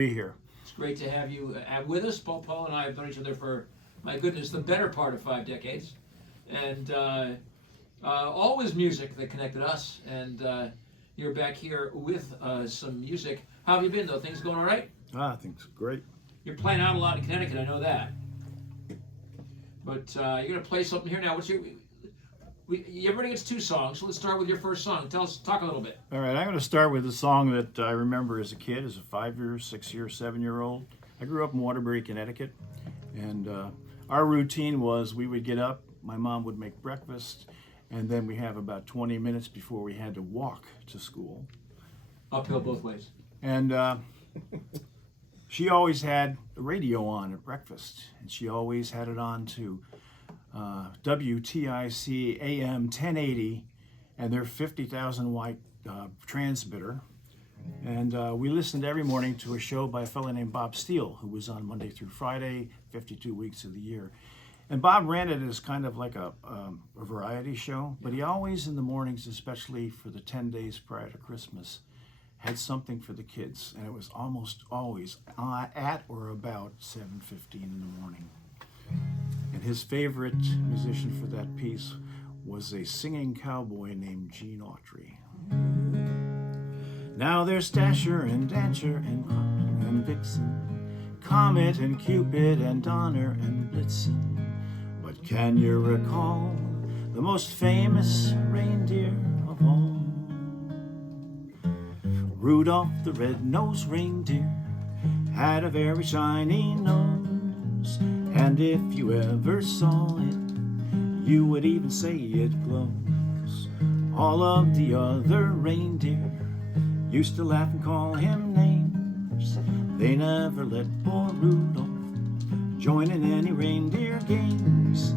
Be here. It's great to have you with us. Paul and I have known each other for, my goodness, the better part of 5 decades. And always music that connected us. And you're back here with some music. How have you been, though? Things going all right? Things great. You're playing out a lot in Connecticut, I know that. But you're going to play something here now. Everybody gets 2 songs, so let's start with your first song. Talk a little bit. All right, I'm going to start with a song that I remember as a kid, as a 5-year, 6-year, 7-year-old. I grew up in Waterbury, Connecticut, and our routine was we would get up, my mom would make breakfast, and then we have about 20 minutes before we had to walk to school. Uphill both ways. And she always had the radio on at breakfast, and she always had it on to WTIC AM 1080 and their 50,000 watt transmitter. And we listened every morning to a show by a fellow named Bob Steele, who was on Monday through Friday, 52 weeks of the year. And Bob ran it as kind of like a variety show, but he always in the mornings, especially for the 10 days prior to Christmas, had something for the kids. And it was almost always at or about 7:15 in the morning. And his favorite musician for that piece was a singing cowboy named Gene Autry. Now there's Dasher and Dancer and Vixen, Comet and Cupid and Donner and Blitzen. But can you recall the most famous reindeer of all? Rudolph the red-nosed reindeer had a very shiny nose, and if you ever saw it, you would even say it glows. All of the other reindeer used to laugh and call him names. They never let poor Rudolph join in any reindeer games.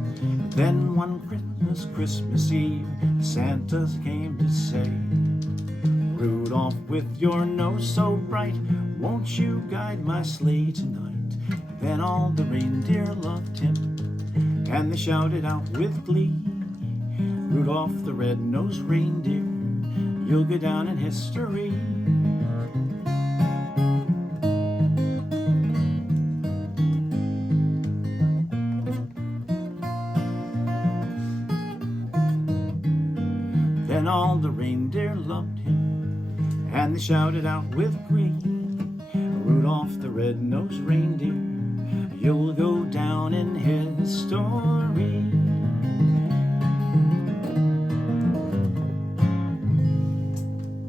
Then one Christmas Eve, Santa came to say, Rudolph, with your nose so bright, won't you guide my sleigh tonight? Then all the reindeer loved him, and they shouted out with glee, Rudolph the red-nosed reindeer, you'll go down in history. Then all the reindeer loved him, and they shouted out with glee, Rudolph the red-nosed reindeer, you'll go down in history.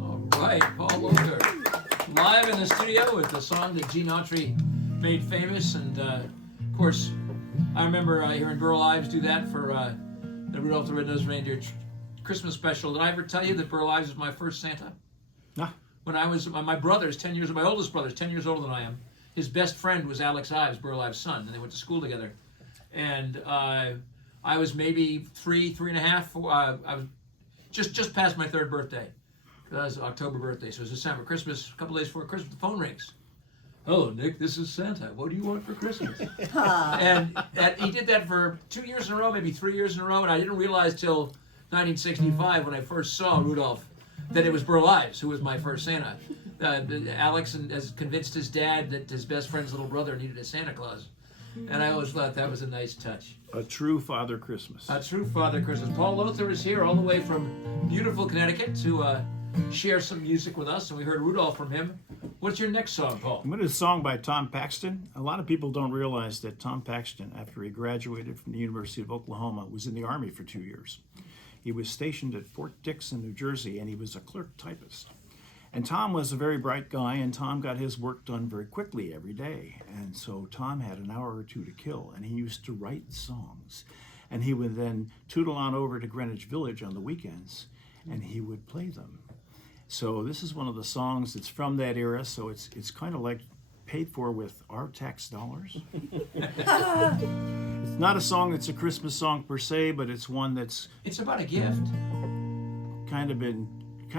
All right, Paul Lothar, live in the studio with the song that Gene Autry made famous. And of course, I remember hearing Burl Ives do that for the Rudolph the Red-Nosed Reindeer Christmas special. Did I ever tell you that Burl Ives was my first Santa? No. When I was, my brother's 10 years, my oldest brother's 10 years older than I am. His best friend was Alex Ives, Burl Ives' son, and they went to school together. And I was maybe 3.5. I was just past my 3rd birthday. That was October birthday, so it was December. Christmas, a couple days before Christmas, the phone rings. Hello, Nick, this is Santa. What do you want for Christmas? and he did that for 2 years in a row, maybe 3 years in a row, and I didn't realize till 1965 when I first saw Rudolph that it was Burl Ives who was my first Santa. Alex has convinced his dad that his best friend's little brother needed a Santa Claus. And I always thought that was a nice touch. A true Father Christmas. A true Father Christmas. Paul Lothar is here all the way from beautiful Connecticut to share some music with us, and we heard Rudolph from him. What's your next song, Paul? I'm going to do a song by Tom Paxton. A lot of people don't realize that Tom Paxton, after he graduated from the University of Oklahoma, was in the Army for 2 years. He was stationed at Fort Dix in New Jersey, and he was a clerk typist. And Tom was a very bright guy, and Tom got his work done very quickly every day. And so Tom had an hour or 2 to kill, and he used to write songs. And he would then tootle on over to Greenwich Village on the weekends, and he would play them. So this is one of the songs that's from that era, so it's kind of like paid for with our tax dollars. It's not a song that's a Christmas song per se, but it's one that's... It's about a gift. Kind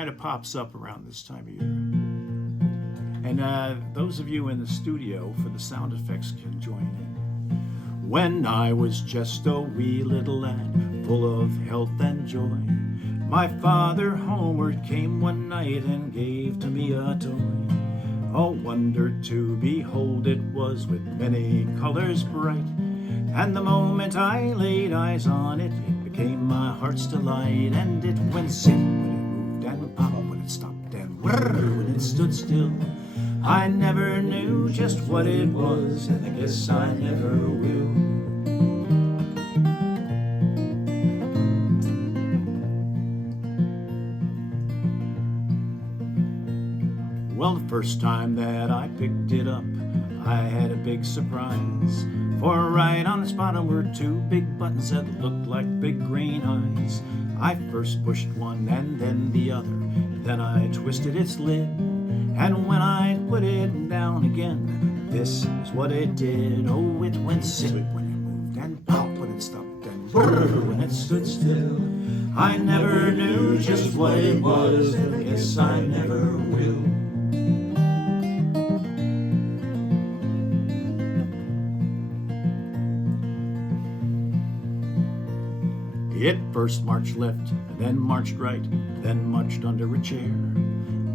of pops up around this time of year. And those of you in the studio for the sound effects can join in. When I was just a wee little lad, full of health and joy, my father homeward came one night and gave to me a toy. Oh, wonder to behold it was with many colors bright. And the moment I laid eyes on it, it became my heart's delight. And it went zip when it moved and pop when it stopped and whirr when it stood still. I never knew just what it was, and I guess I never will. Well, the first time that I picked it up, I had a big surprise. For right on its bottom were two big buttons that looked like big green eyes. I first pushed one and then the other, then I twisted its lid. And when I put it down again, this is what it did. Oh, it went zip when it moved and pop when it stopped and whirr when it stood still. I never knew just what it was, and I guess I never will. It first marched left, and then marched right, then marched under a chair.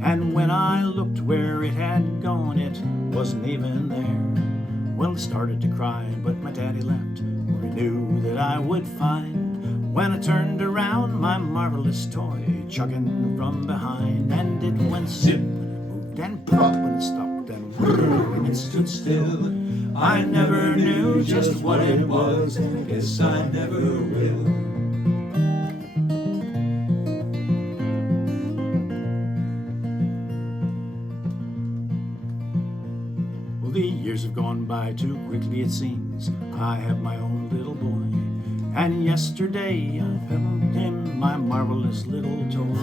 And when I looked where it had gone, it wasn't even there. Well, it started to cry, but my daddy laughed, for he knew that I would find. When I turned around, my marvelous toy chugging from behind. And it went zip when it moved and pop when it stopped and whirr when it stood still. I never knew just what it was, and I guess I never will. The years have gone by too quickly, it seems. I have my own little boy, and yesterday I found him my marvelous little toy.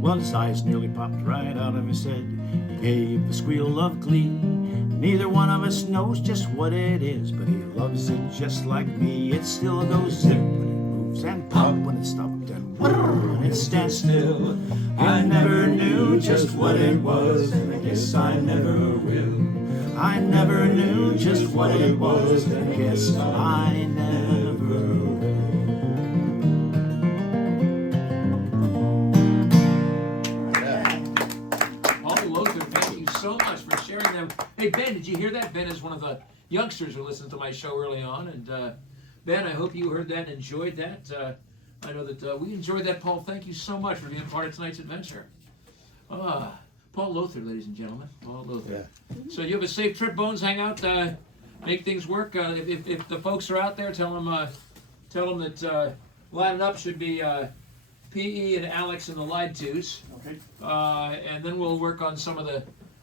Well, his eyes nearly popped right out of his head. He gave a squeal of glee. Neither one of us knows just what it is, but he loves it just like me. It still goes zip when it moves and pop when it stopped and whirr when it stands still. I never knew just what it was, and I guess I never will. I never knew just what it was, and I guess I never will. Paul Lothar, thank you so much for sharing them. Hey, Ben, did you hear that? Ben is one of the youngsters who listened to my show early on. And Ben, I hope you heard that and enjoyed that. I know that we enjoyed that, Paul. Thank you so much for being part of tonight's adventure. Paul Lothar, ladies and gentlemen. Paul Lothar. Yeah. So you have a safe trip, Bones. Hang out, make things work. If the folks are out there, tell them that lining up should be P.E. and Alex and the lied twos. Okay. And then we'll work on some of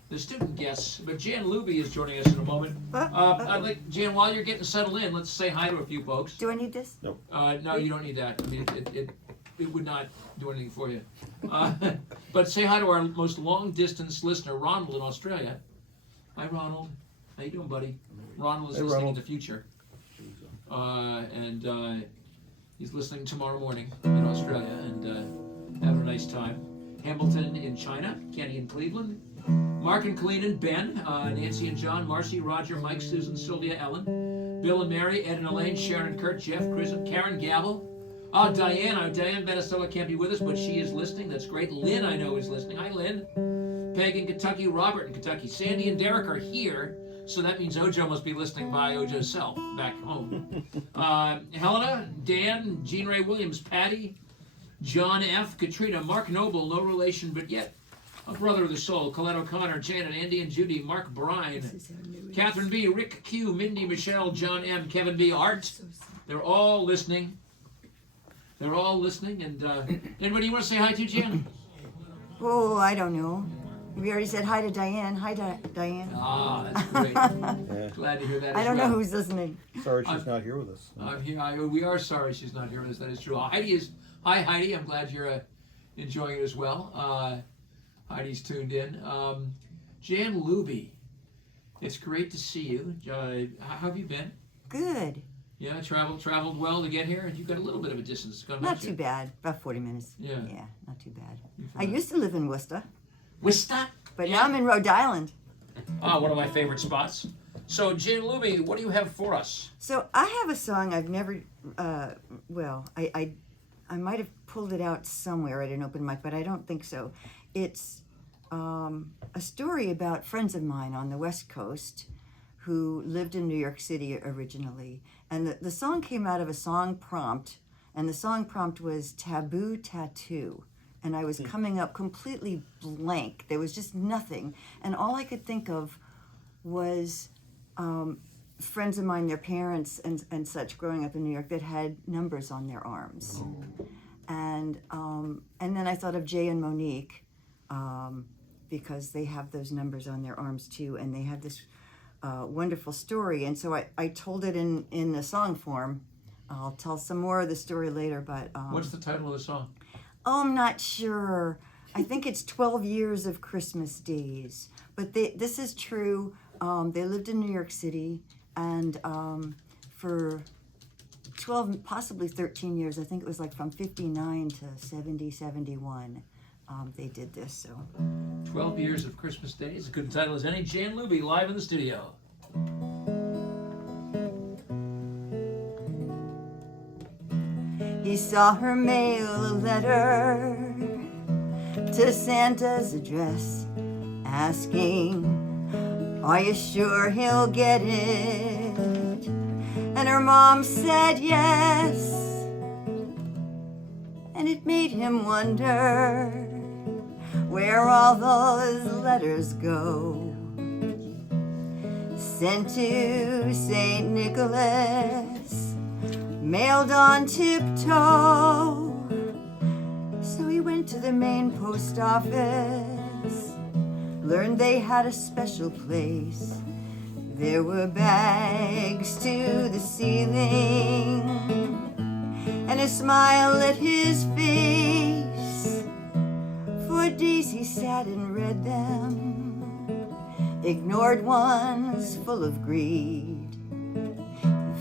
the student guests. But Jan Luby is joining us in a moment. I'd like, Jan, while you're getting settled in, let's say hi to a few folks. Do I need this? No. No, you don't need that. I mean, it would not do anything for you. But say hi to our most long-distance listener, Ronald in Australia. Hi, Ronald. How you doing, buddy? Ronald is listening in the future. And he's listening tomorrow morning in Australia and having a nice time. Hamilton in China, Kenny in Cleveland, Mark and Colleen and Ben, Nancy and John, Marcy, Roger, Mike, Susan, Sylvia, Ellen, Bill and Mary, Ed and Elaine, Sharon and Kurt, Jeff, Chris, Karen, Gavel. Diane Benestola can't be with us, but she is listening. That's great. Lynn, I know, is listening. Hi, Lynn. Peg in Kentucky, Robert in Kentucky. Sandy and Derek are here, so that means Ojo must be listening by Ojo's self back home. Helena, Dan, Jean Ray Williams, Patty, John F., Katrina, Mark Noble, no relation, but yet a brother of the soul, Colette O'Connor, Janet, Andy and Judy, Mark Bryan, Catherine B., Rick Q., Mindy, Michelle, John M., Kevin B., Art. They're all listening. They're all listening, and anybody you want to say hi to, Jan? Oh, I don't know. We already said hi to Diane. Hi, Diane. That's great. Yeah. Glad to hear that. I don't well. know who's listening. Sorry she's not here with us. We are sorry she's not here with us. That is true. Hi, Heidi. I'm glad you're enjoying it as well. Heidi's tuned in. Jan Luby, it's great to see you. How have you been? Good. Yeah, traveled well to get here, and you've got a little bit of a distance to come. Not too bad. About 40 minutes. Yeah. Yeah, not too bad. I used to live in Worcester, Worcester? but now I'm in Rhode Island. One of my favorite spots. So, Jan Luby, what do you have for us? So I have a song I've never, I might have pulled it out somewhere at an open mic, but I don't think so. It's a story about friends of mine on the West Coast who lived in New York City originally. And the song came out of a song prompt, and the song prompt was Taboo Tattoo. And I was coming up completely blank. There was just nothing. And all I could think of was friends of mine, their parents and such growing up in New York that had numbers on their arms. And then I thought of Jay and Monique because they have those numbers on their arms too, and they had this wonderful story. And so I told it in the song form. I'll tell some more of the story later, but... What's the title of the song? Oh, I'm not sure. I think it's 12 Years of Christmas Days. But this is true. They lived in New York City, and for 12, possibly 13 years, I think it was like from 59 to 70, 71, they did this. So 12 Years of Christmas Days. As good a title as any. Jan Luby live in the studio. He saw her mail a letter to Santa's address, asking, "Are you sure he'll get it?" And her mom said yes. And it made him wonder where all those letters go. Sent to St. Nicholas, mailed on tiptoe. So he went to the main post office, learned they had a special place. There were bags to the ceiling, and a smile lit his face. For days he sat and read them, ignored ones full of greed.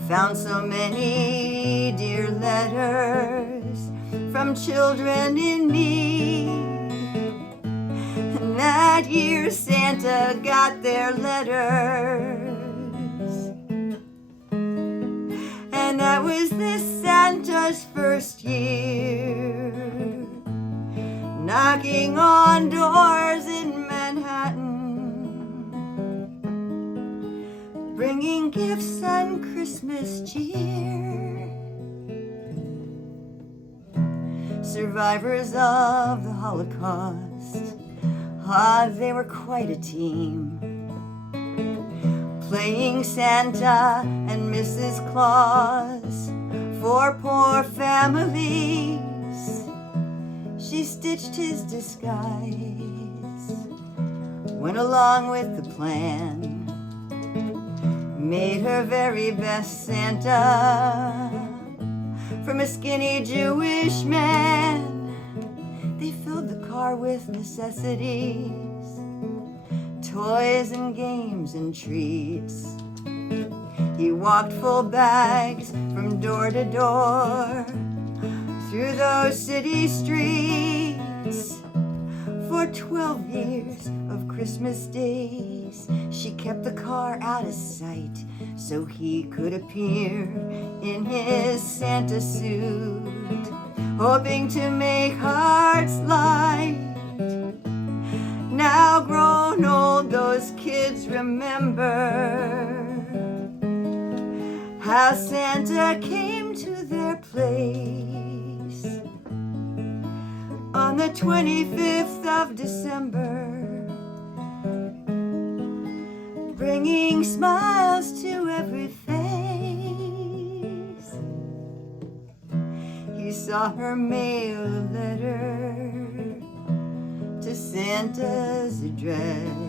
Found so many dear letters from children in need. And that year Santa got their letters. And that was this Santa's first year, knocking on doors in Manhattan, bringing gifts and Christmas cheer. Survivors of the Holocaust, they were quite a team, playing Santa and Mrs. Claus for poor families. She stitched his disguise, went along with the plan, made her very best Santa from a skinny Jewish man. They filled the car with necessities, toys and games and treats. He walked full bags from door to door through those city streets. For 12 years of Christmas days, she kept the car out of sight so he could appear in his Santa suit, hoping to make hearts light. Now grown old, those kids remember how Santa came to their place on the 25th of December, bringing smiles to every face. He saw her mail a letter to Santa's address.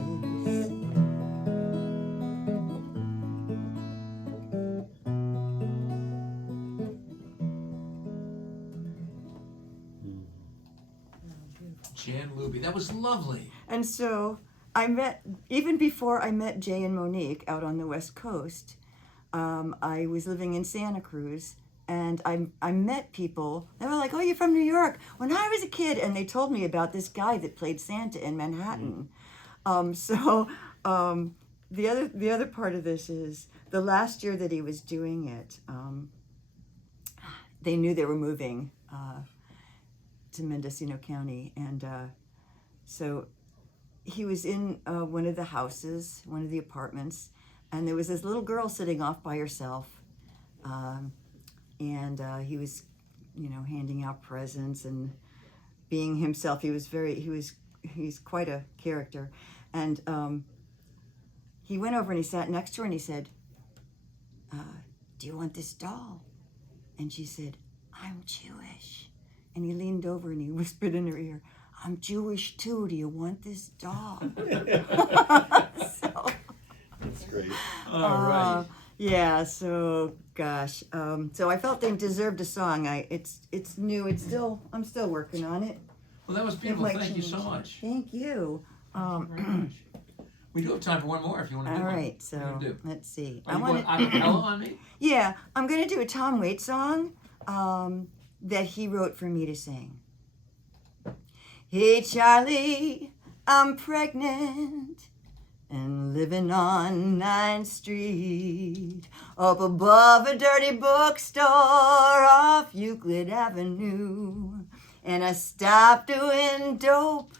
Jan Luby. That was lovely. And so I met, even before I met Jay and Monique out on the West Coast, I was living in Santa Cruz, and I met people. They were like, "Oh, you're from New York." When I was a kid, and they told me about this guy that played Santa in Manhattan. The other part of this is the last year that he was doing it, they knew they were moving to Mendocino County, and so he was in one of the houses, one of the apartments, and there was this little girl sitting off by herself, and he was, handing out presents and being himself. He's quite a character, and he went over and he sat next to her and he said, "Do you want this doll?" And she said, "I'm Jewish." And he leaned over and he whispered in her ear, "I'm Jewish too. Do you want this doll?" So, That's great. All right. yeah. So gosh. So I felt they deserved a song. It's new. I'm still working on it. Well, that was beautiful. It might Thank you so change. much. Thank you. Thank you very much. We do have time for one more if you want to do All one. right. What So do you wanna do? let's see. Are you going acapella on me? Yeah, I'm gonna do a Tom Waits song that he wrote for me to sing. Hey Charlie, I'm pregnant and living on 9th Street, up above a dirty bookstore off Euclid Avenue. And I stopped doing dope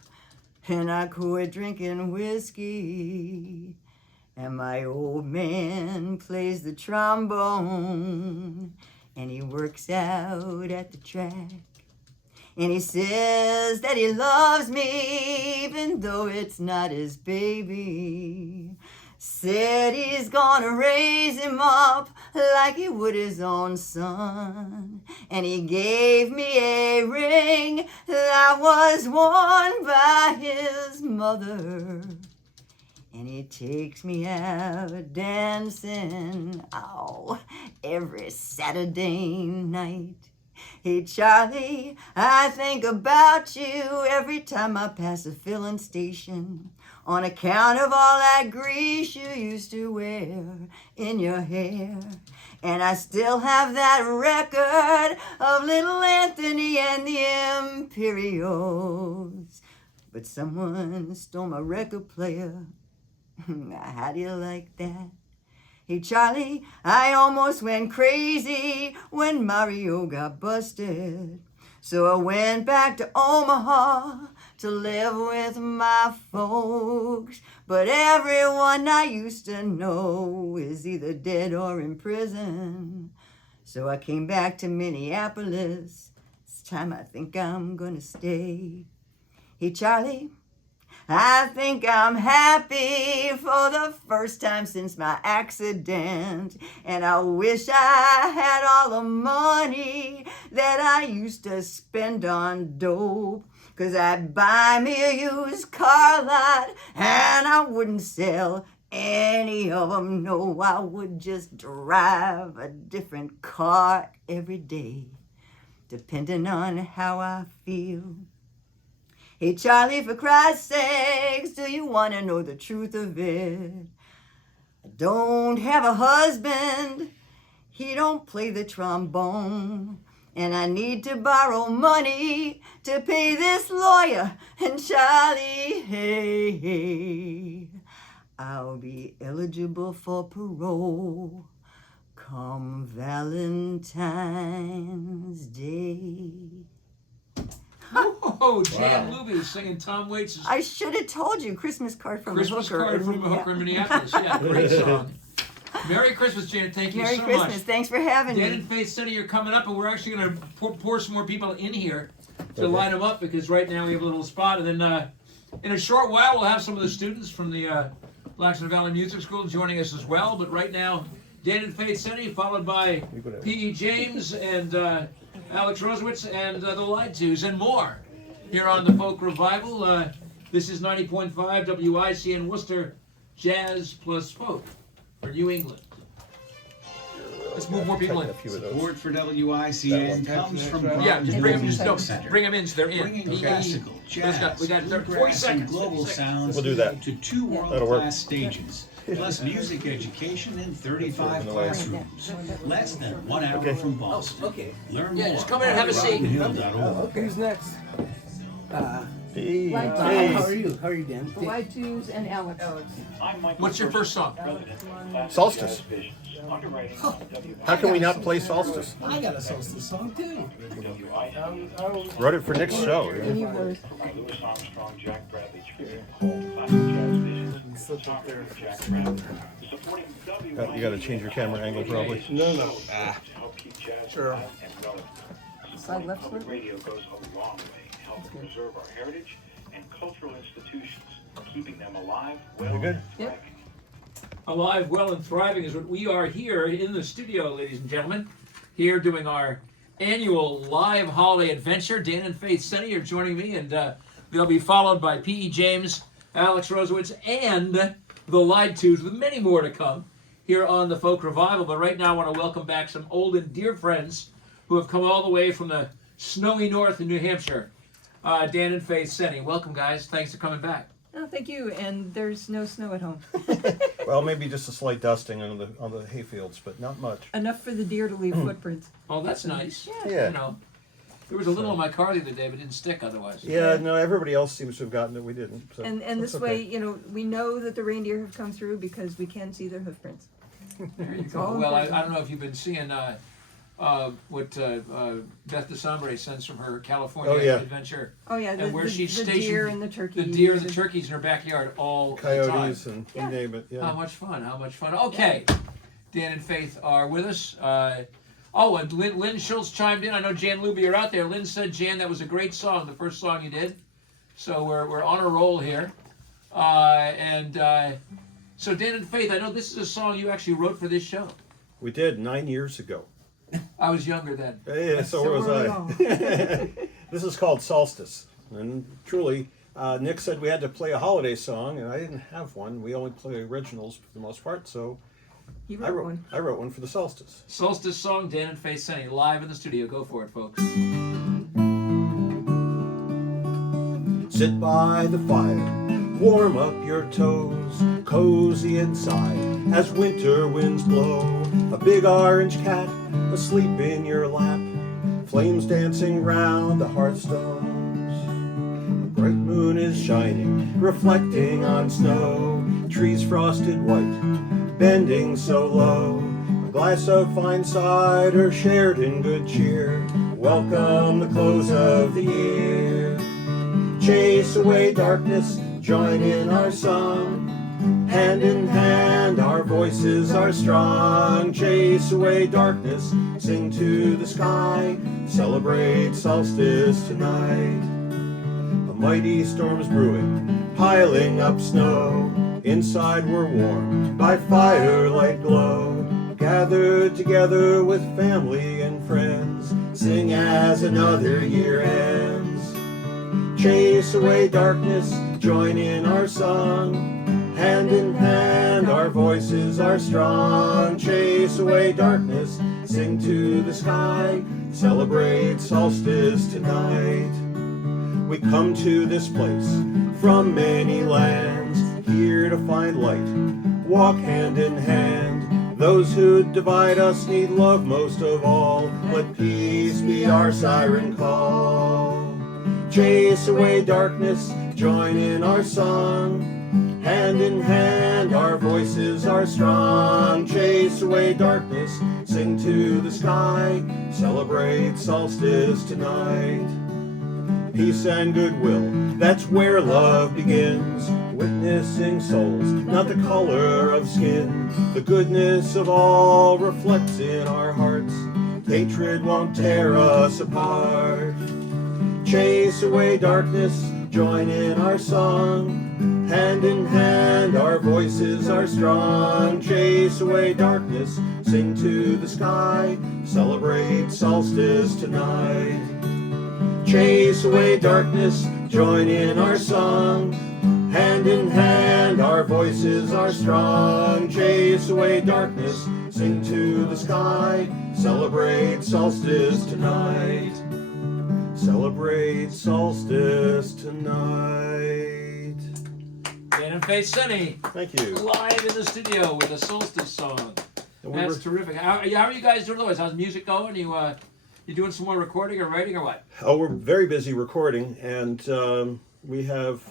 and I quit drinking whiskey. And my old man plays the trombone and he works out at the track. And he says that he loves me even though it's not his baby. Said he's gonna raise him up like he would his own son. And he gave me a ring that was worn by his mother. And he takes me out dancing, every Saturday night. Hey Charlie, I think about you every time I pass a filling station, on account of all that grease you used to wear in your hair. And I still have that record of Little Anthony and the Imperials. But someone stole my record player. How do you like that? Hey Charlie, I almost went crazy when Mario got busted. So I went back to Omaha to live with my folks. But everyone I used to know is either dead or in prison. So I came back to Minneapolis. This time I think I'm gonna stay. Hey Charlie, I think I'm happy for the first time since my accident. And I wish I had all the money that I used to spend on dope. 'Cause I'd buy me a used car lot and I wouldn't sell any of them. No, I would just drive a different car every day, depending on how I feel. Hey Charlie, for Christ's sakes, do you want to know the truth of it? I don't have a husband, he don't play the trombone, and I need to borrow money to pay this lawyer. And Charlie, hey, I'll be eligible for parole come Valentine's Day. Oh, Jan Luby singing Tom Waits' I should have told you, Christmas card from Christmas a hooker. card from a hooker in Minneapolis. Yeah, great song. Merry Christmas, Janet. Thank you Merry so Christmas. much. Thanks for having Dan me. and Faith City are coming up, and we're actually going to pour some more people in here to line them up, because right now we have a little spot. And then in a short while, we'll have some of the students from the Blackstone Valley Music School joining us as well. But right now, Dan and Faith City, followed by P.E. James and Alex Rosewitz and the Lied Twos and more here on the Folk Revival. This is 90.5 WICN Worcester, Jazz plus Folk for New England. Let's move more people in. Support for WICN comes from Yeah, just bring them, Music Center. bring them in so they're in. Bringing PE. classical, jazz, We got 40 bluegrass, and seconds. global 40 seconds. sounds We'll do that. to 2 That'll work. world-class stages, plus music education in 35 classrooms, less than 1 hour from Boston. Okay. Learn Yeah, more just come in and have a seat. RobinHill.org. Who's next? Hey, How hey. are you? How are you, Dan? The Y2s and Alex. What's your first song? Solstice. How can we not play Solstice? I got a solstice song too. Wrote it for Nick's show. Any verse. Louis Armstrong, Jack Bradley, You got to change your camera angle probably. No. Sure. Slide left, slide right. Radio goes a long way in helping preserve our heritage and cultural institutions, keeping them alive, well, You good? and thriving. Alive, well, and thriving is what we are here in the studio, ladies and gentlemen. Here doing our annual live holiday adventure. Dan and Faith Senny are joining me, and they'll be followed by P.E. James, Alex Rosowitz, and the Lied Twos, with many more to come here on the Folk Revival. But right now I want to welcome back some old and dear friends who have come all the way from the snowy north in New Hampshire. Dan and Faith Senny. Welcome, guys. Thanks for coming back. Oh, thank you. And there's no snow at home. Well, maybe just a slight dusting on the hayfields, but not much. Enough for the deer to leave footprints. Oh, that's nice. Yeah. You know, there was a little in my car the other day, but it didn't stick otherwise. Yeah, no, everybody else seems to have gotten it. We didn't. So And that's this way, you know, we know that the reindeer have come through because we can see their hoof prints. There you go. all Well, I important. don't know if you've been seeing what Beth DeSambre sends from her California Oh, yeah. adventure. Oh yeah, And where she's the stationed, deer and the turkeys. The deer and the turkeys in her backyard all Coyotes the time. and Yeah. you name it. Yeah. How much fun, how much fun. Okay, Dan and Faith are with us. And Lynn Schultz chimed in. I know Jan Luby are out there. Lynn said, Jan, that was a great song, the first song you did. So we're on a roll here. So Dan and Faith, I know this is a song you actually wrote for this show. We did 9 years ago. I was younger then. Yeah, so was were we I. all. This is called Solstice, and truly, Nick said we had to play a holiday song, and I didn't have one. We only play originals for the most part, so You I wrote wrote one. I wrote one for the Solstice. Solstice song, Dan and Faith Senny, live in the studio. Go for it, folks. Sit by the fire, warm up your toes, cozy inside as winter winds blow. A big orange cat asleep in your lap, flames dancing round the hearthstones. A bright moon is shining, reflecting on snow, trees frosted white, bending so low. A glass of fine cider shared in good cheer, welcome the close of the year. Chase away darkness, join in our song. Hand in hand, our voices are strong. Chase away darkness, sing to the sky. Celebrate solstice tonight. A mighty storm's brewing, piling up snow. Inside we're warm by firelight glow. Gathered together with family and friends, sing as another year ends. Chase away darkness, join in our song. Hand in hand, our voices are strong. Chase away darkness, sing to the sky. Celebrate solstice tonight. We come to this place from many lands, here to find light, walk hand in hand. Those who divide us need love most of all. Let peace be our siren call. Chase away darkness, join in our song. Hand in hand, our voices are strong. Chase away darkness, sing to the sky. Celebrate solstice tonight. Peace and goodwill, that's where love begins. Witnessing souls, not the color of skin. The goodness of all reflects in our hearts. Hatred won't tear us apart. Chase away darkness, join in our song. Hand in hand, our voices are strong. Chase away darkness, sing to the sky. Celebrate solstice tonight. Chase away darkness, join in our song. Hand in hand, our voices are strong. Chase away darkness, sing to the sky. Celebrate solstice tonight. Celebrate solstice tonight. Dan and Faith Senny, Thank you. live in the studio with a solstice song. And we That's were- terrific. How are you guys doing otherwise? How's music going? You doing some more recording or writing or what? Oh, we're very busy recording, and we have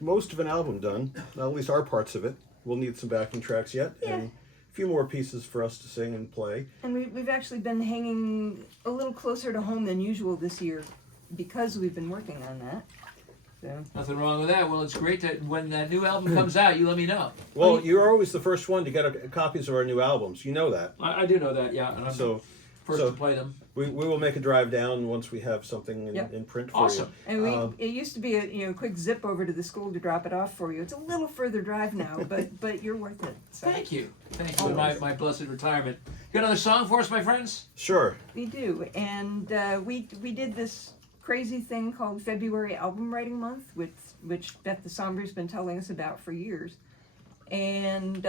most of an album done, at least our parts of it. We'll need some backing tracks yet, and a few more pieces for us to sing and play. And we've actually been hanging a little closer to home than usual this year because we've been working on that. So. Nothing wrong with that. Well, it's great that when that new album comes out, you let me know. Well, you're always the first one to get copies of our new albums. You know that. I do know that, yeah. And I'm So, first to play them. we will make a drive down once we have something Yep. in print for Awesome. And it used to be a quick zip over to the school to drop it off for you. It's a little further drive now, but you're worth it. So. Thank you. Thank you. My blessed retirement. You got another song for us, my friends? you. Sure. We do, and we did this crazy thing called February Album Writing Month, which Beth the Somber's been telling us about for years. And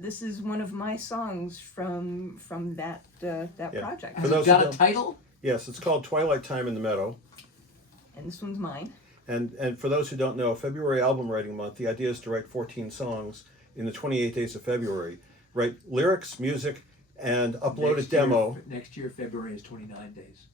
this is one of my songs from that Yeah. project. For Has those it got who a don't- title? Yes, it's called Twilight Time in the Meadow. And this one's mine. And for those who don't know, February Album Writing Month, the idea is to write 14 songs in the 28 days of February. Write lyrics, music, and upload a demo. Next year, February is 29 days.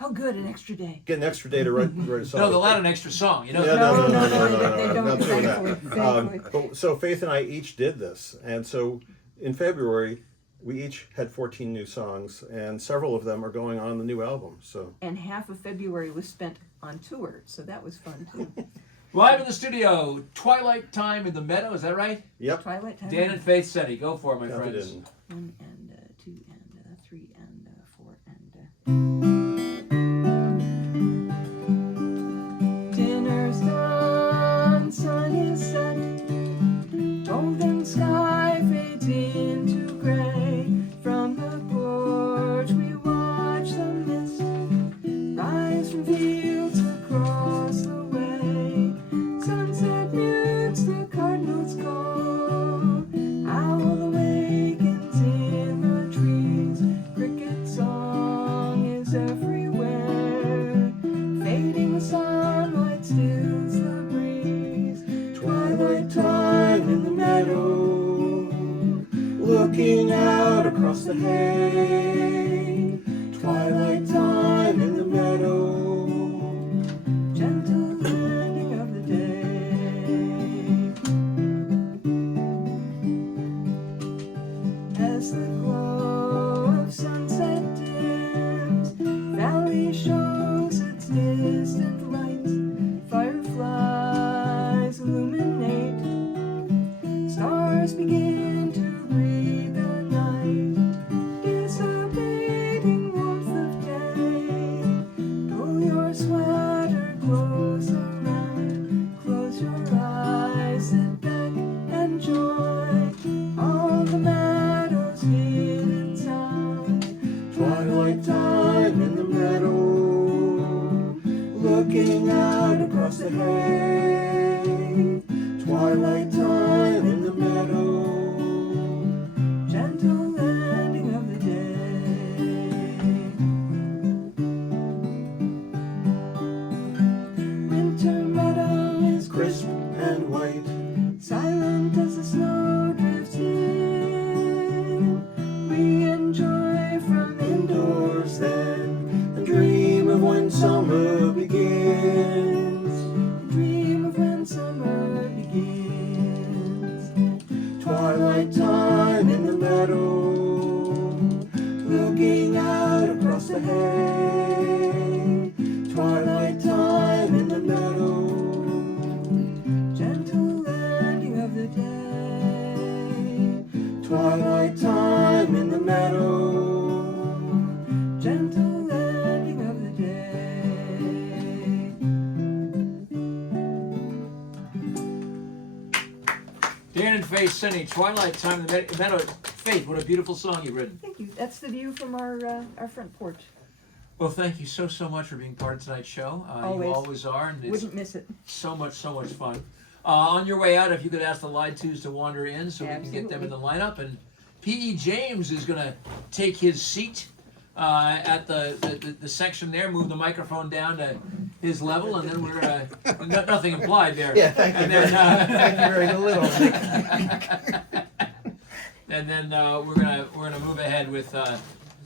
Oh, good, an extra day. Get an extra day to write a song. No, they'll add an extra song. You know. Yeah, No, not they don't. doing Thankfully, that. But, so Faith and I each did this, and so in February we each had 14 new songs, and several of them are going on the new album. So And half of February was spent on tour, so that was fun too. Live in the studio, Twilight Time in the Meadow. Is that right? yep, Twilight Time. Dan and Faith Seti. Go for it, my count it friends. in. 1 and 2 and 3 and 4 and. Dinner's done, sun is set, golden sky fades into gray. From the porch we watch the mist rise from fields across the way. Sunset mutes the cardinal's call, owl awakens in the trees, cricket song is everywhere, fading sunlight stills the breeze. Twilight time in the meadow, looking out across the hay. Twilight time in the meadow, gentle landing of the day. As the glow of sunset dims, valley shows its distant lights. Fireflies illuminate, stars begin to breathe the night. Dissipating warmth of day, pull your sweater close around, close your eyes, sit back, enjoy all the meadow's hidden sounds. Twilight time in the meadow, looking out across the hay. Twilight time in the meadow, gentle landing of the day. Winter meadow is crisp and white, silent as the snow drifts in. We enjoy from indoors then, and dream of when summer begins. Dream of when summer begins. Twilight time in the meadow, looking out across the hay. Twilight time in the meadow, gentle landing of the day. Twilight time in the meadow, gentle landing of the day. Dan and Faith Seti, Twilight Time in the Meadow. Faith, what a beautiful song you've written. Thank you. That's the view from our front porch. Well, thank you so much for being part of tonight's show. Always. You always are, and it's Wouldn't miss it. so much fun. On your way out, if you could ask the Lied Twos to wander in so we can get them in the lineup. And P.E. James is going to take his seat at the section there, move the microphone down to his level, and then we're nothing implied there. Yeah, thank you. And then, Thank you very little. and then we're gonna move ahead with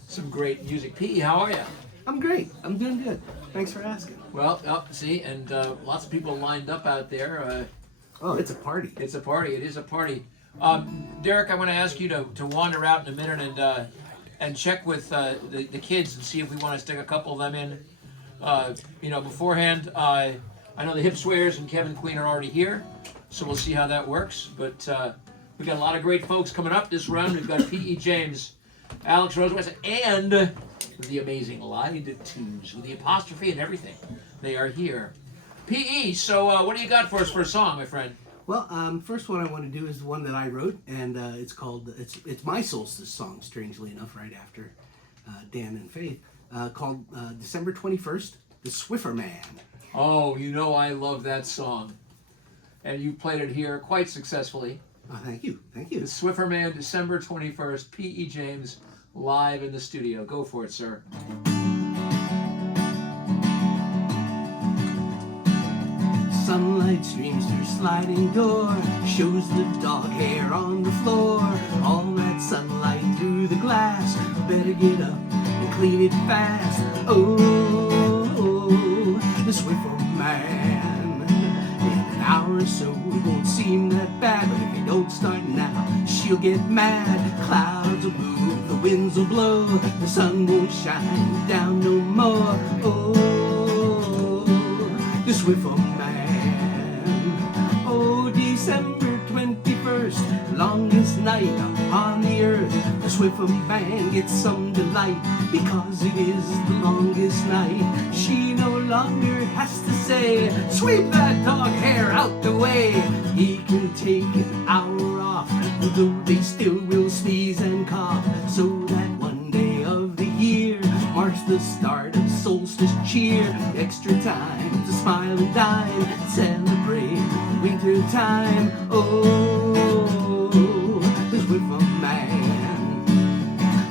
some great music. P.E., how are you? I'm great. I'm doing good. Thanks for asking. Well, see, and lots of people lined up out there. Oh, it's a party. It's a party. It is a party. Derek, I want to ask you to wander out in a minute and check with the kids and see if we want to stick a couple of them in. Beforehand. I know the Hip Swears and Kevin Queen are already here, so we'll see how that works. But we got a lot of great folks coming up this round. We've got P.E. James, Alex Rosewest, and the amazing Lyde Twos with the apostrophe and everything. They are here. P.E., so what do you got for us for a song, my friend? Well, first one I want to do is the one that I wrote, and it's called, it's my solstice song, strangely enough, right after Dan and Faith, called December 21st, The Swiffer Man. Oh, you know I love that song. And you played it here quite successfully. Oh, thank you, thank The you. Swiffer Man, December 21st, P.E. James, live in the studio. Go for it, sir. Sunlight streams through sliding door, shows the dog hair on the floor. All that sunlight through the glass, better get up and clean it fast. Oh, the Swiffer Man. In an hour or so it won't seem that bad, but if you don't start now, she'll get mad. Clouds will move, the winds will blow, the sun won't shine down no more. Oh, the Swiffer Man. Oh, December 21st, longest night upon the earth. The Swiffer Man gets some delight because it is the longest night. She no longer has to say, sweep that dog hair out the way. He can take an hour off, though they still will sneeze and cough. So that one day of the year marks the start of solstice cheer. Extra time to smile and dine, celebrate winter time. Oh, the Swiffer Man.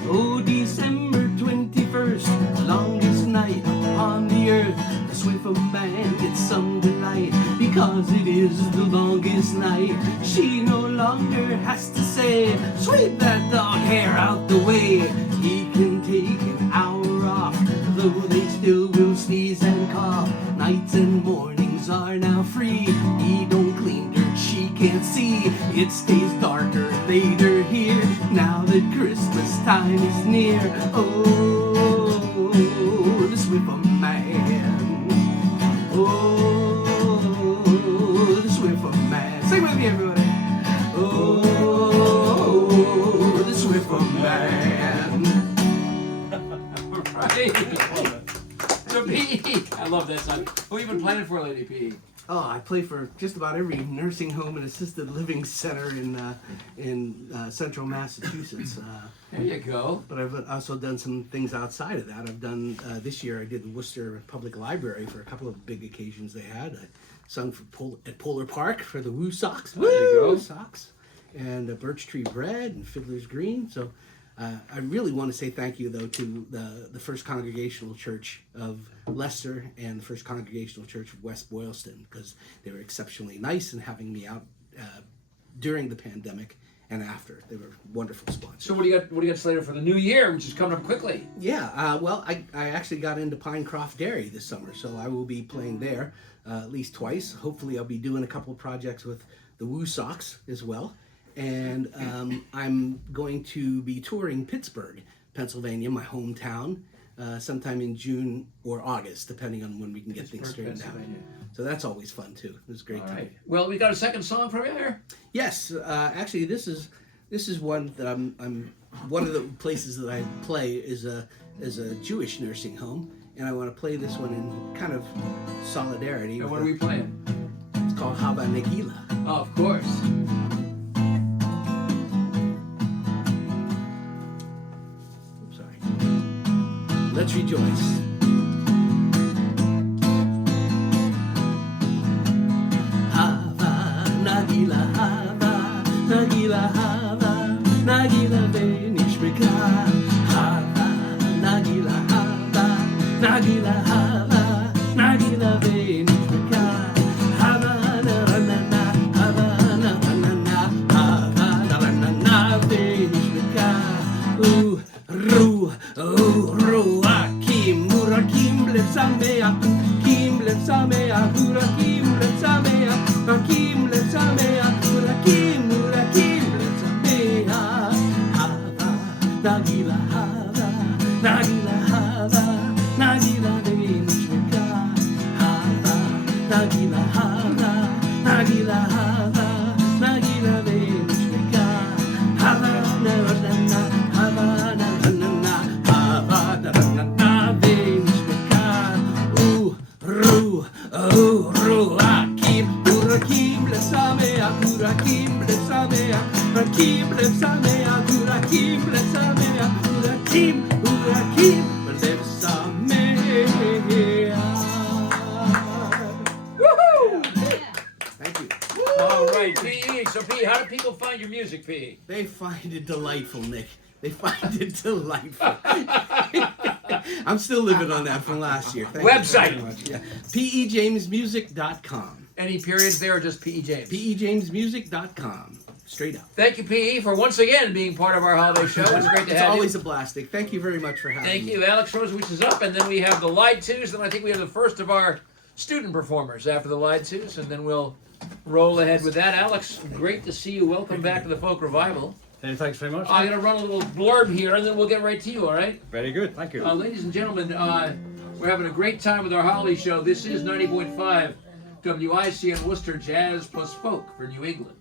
Oh, December 21st, longest night upon the earth. The Swiffer Man gets some delight because it is the longest night. She no longer has to say, sweep that dog hair out the way. He can take an hour off, though they still will sneeze and cough. Nights and mornings are now free. He don't clean dirt she can't see. It stays darker later here, now that Christmas time is near. Oh, the Swiffer Man. Oh, the Swiffer Man. Sing with me, everybody. Oh, the Swiffer Man. Right. So P.E. I love that song. Who you been playing for, Lady P.E.? Oh, I play for just about every nursing home and assisted living center in central Massachusetts. There you go. But I've also done some things outside of that. I've done, this year I did the Worcester Public Library for a couple of big occasions they had. I sung at Polar Park for the Woo Sox. There you go. Sox. And Birch Tree Bread and Fiddler's Green. So I really want to say thank you, though, to the First Congregational Church of Leicester and the First Congregational Church of West Boylston, because they were exceptionally nice in having me out during the pandemic and after. They were wonderful sponsors. So what do you got slated for the new year, which is coming up quickly? Yeah, well, I actually got into Pinecroft Dairy this summer, so I will be playing there at least twice. Hopefully I'll be doing a couple of projects with the Woo Sox as well. And I'm going to be touring Pittsburgh, Pennsylvania, my hometown, sometime in June or August, depending on when we can get things straightened out. So that's always fun too. It was a great time. Well, we got a second song from you here. Yes, actually, this is one that I'm one of the places that I play is a Jewish nursing home, and I want to play this one in kind of solidarity. And what are we playing? It's called Hava Nagila. Oh, of course. Let's rejoice. Hava, Nagila, Hava, Nagila, Hava, Nagila Benishmika. Hava, Nagila, Hava, Nagila, Hava, Nagila Benishmika. Hava, Naranana, Hava, Naranana, Hava, Naranana Benishmika. Ooh, Ru, ooh, Ru. Kim Samea, Kim Samea, Hura Kim Samea, Kim Samea, Hura Kim Samea. Hava, Nagila, Hava, Nagila, Hava, Nagila Venishmika. Hava, Nagila. Hurakim, Lepsamea, Hurakim, Lepsamea, Hurakim, Hurakim, Lepsamea. Woohoo! Thank you. All right, PE. So, PE, how do people find your music, PE? They find it delightful, Nick. They find it delightful. I'm still living on that from last year. Thank Website. you very much. Yeah. PEJamesmusic.com. Any periods there or just PE James? PEJamesmusic.com. Straight up. Thank you, PE, for once again being part of our holiday show. It's great to It's have always you. a blast, Nick. Thank you very much for having Thank me. you. Alex Rosewich is up, and then we have the Lied Twos, and I think we have the first of our student performers after the Lied Twos, and then we'll roll ahead with that. Alex, great to see you. Welcome back to the Folk Revival. Hey, thanks very much. I'm going to run a little blurb here, and then we'll get right to you, all right? Very good, thank you. Ladies and gentlemen, we're having a great time with our holiday show. This is 90.5 WICN Worcester Jazz plus Folk for New England.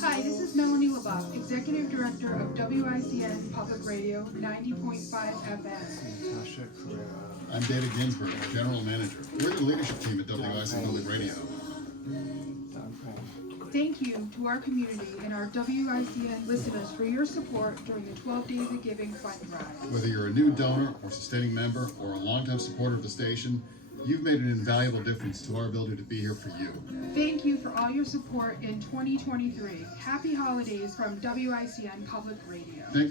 Hi, this is Melanie LeBeouf, Executive Director of WICN Public Radio 90.5 FM. I'm David Ginsburg, General Manager. We're the leadership team at WICN Public Radio. Thank you to our community and our WICN listeners for your support during the 12 Days of Giving Fund Drive. Whether you're a new donor or sustaining member or a longtime supporter of the station, you've made an invaluable difference to our ability to be here for you. Thank you for all your support in 2023. Happy holidays from WICN Public Radio. Thank you.